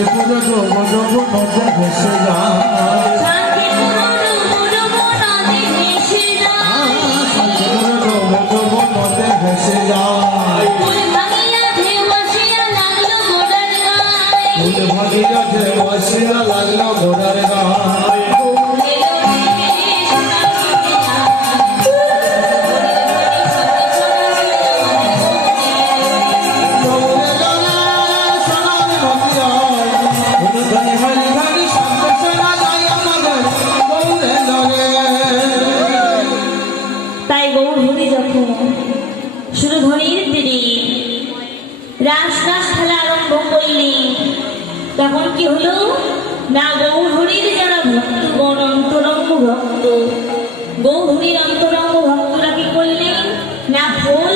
শান্তিপুরে নদে ভেসে যায় শান্তিপুরে নদে ভেসে যায় ফুল ভাগিয়া ঢেউ আসিয়া লাগলো ঘোড়ার গায় তাই গৌরহরি যখন সুরধনির তীরে রাস খেলা আরম্ভ করলেন তখন কি হলো না গৌরহরির যারা ভক্তগণ অন্তরঙ্গ ভক্ত গৌরহরির অন্তরঙ্গ ভক্তরা কি করলেন না ফুল